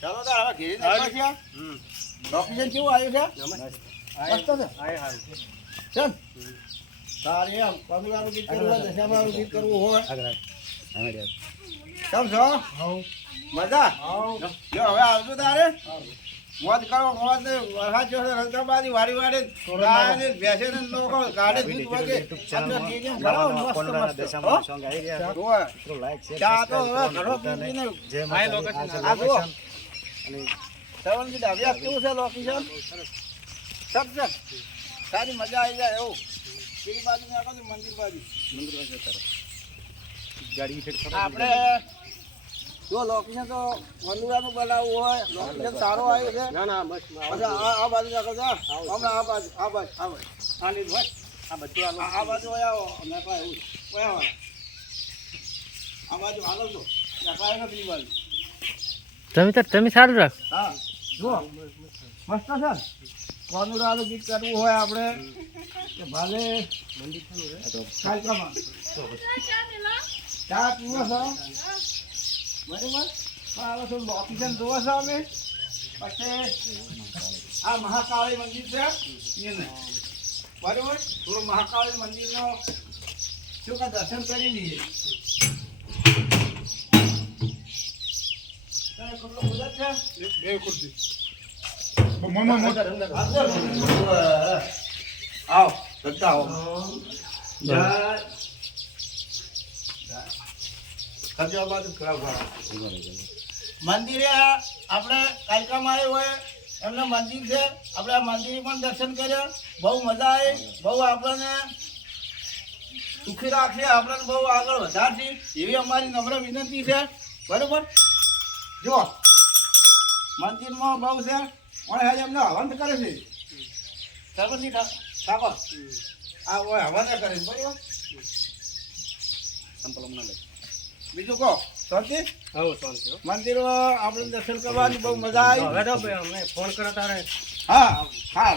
ચાલો તો હવે ઘેરી નાખો છે લોકેશન કેવું આવ્યું છે મસ્ત છે ચલ તારે એમ પગલાનું ગીત કરવું હોય દશામાનું ગીત કરવું હોય કેમ છો મજા જો હવે આવજો તારે મોજ કરો મોજ વરસાદ જો રંગાબાદી વાડી વાડી ગાયને ભેંસે ને લોકો ગાડે દૂધ વગે અંદર ડીજે ભરાવો મસ્ત ચા તો હવે ઘણો પીને જે આ જો સવનજી ડાબિયા કેવું છે લોકેશન સબ સારી મજા આવી જાય એવું કેવી બાજુ ને આગળ મંદિર બાજુ ગાડી આપણે જો લોકેશન તો વંદુરાનું બનાવવું હોય લોકેશન સારો આવ્યો છે ના ના બસ આ બાજુ આગળ જા હમણાં આ બાજુ આ લીધું હોય આ બધું આ બાજુ આવો ને એવું આવો આ બાજુ આગળ તો કાંઈ નથી બાજુ તમે સારું રાખ હા જુઓ મસ્ત છે વંદુરાનું ગીત કરવું હોય આપણે કે ભાલે કાલકામાં ચા પીવો છો બરાબર હવે થોડું લોકેશન જોવો છો અમે પછી આ મહાકાળી મંદિર છે એને બરાબર થોડું મહાકાળી મંદિરનો શું કે દર્શન કરી લઈએ કેટલો મુદત છે બે ખુરશી આવો બધા આવો જય મંદિરે આપણે કાલકામાં આવ્યું હોય એમનું મંદિર છે આપણે આ મંદિરે પણ દર્શન કર્યા બહુ મજા આવી બહુ આપણને સુખી રાખશે આપણને બહુ આગળ વધારશે એવી અમારી નમ્ર વિનંતી છે બરાબર જુઓ મંદિરમાં બહુ છે પણ આજે એમને હવન કરે છે સરપંચજી ઠાકોર આ હોય હવન કરે છે બરાબર બીજું કહો શાંતિ મંદિર આપણે દર્શન કરવાની બહુ મજા આવી ફોન કરો તારે હા હા